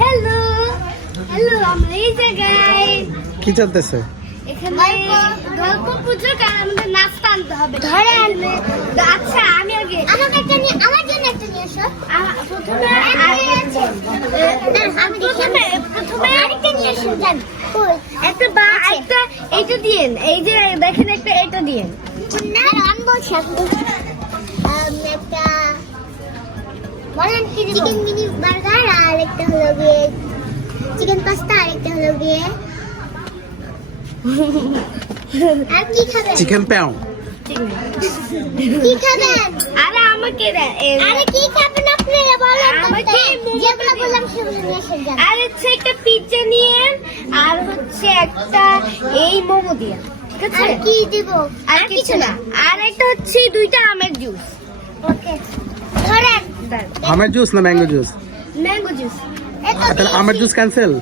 Hello hello আমরা এই জায়গায় কি চলতেছে? এখানে গল্প পুজো কারণ আমাদের নাস্তা আনতে হবে। ঘরে আনবে। আচ্ছা আমি আগে আমাকে একটা নিয়ে আমার জন্য একটা নিয়ে এসো। প্রথমে প্রথমে প্রথমে আরেকটা নিয়ে এসো জান। একটা বা একটা এইটা দিয়েন এই যে দেখেন একটা এটা দিয়েন আমি বলছি একটা বলেন কি চিকেন মিনি বার্গার আর একটা হলো গিয়ে চিকেন পাস্তা আর একটা হলো গিয়ে আর কি খাবেন চিকেন প্যাও কি খাবেন আরে আমাকে আরে কি খাবেন আপনারা বলেন আমাকে যেগুলো বললাম সেগুলো নিয়ে এসে যান আর হচ্ছে একটা পিৎজা নিয়ে আর হচ্ছে একটা এই মোমো দিয়ে ঠিক আছে? আর কি দিব? আর কিছু না। আর একটা হচ্ছে দুইটা আমের জুস। ওকে। ধরেন। আমের জুস না ম্যাঙ্গো জুস? Mango juice. তাহলে আমের জুস ক্যান্সেল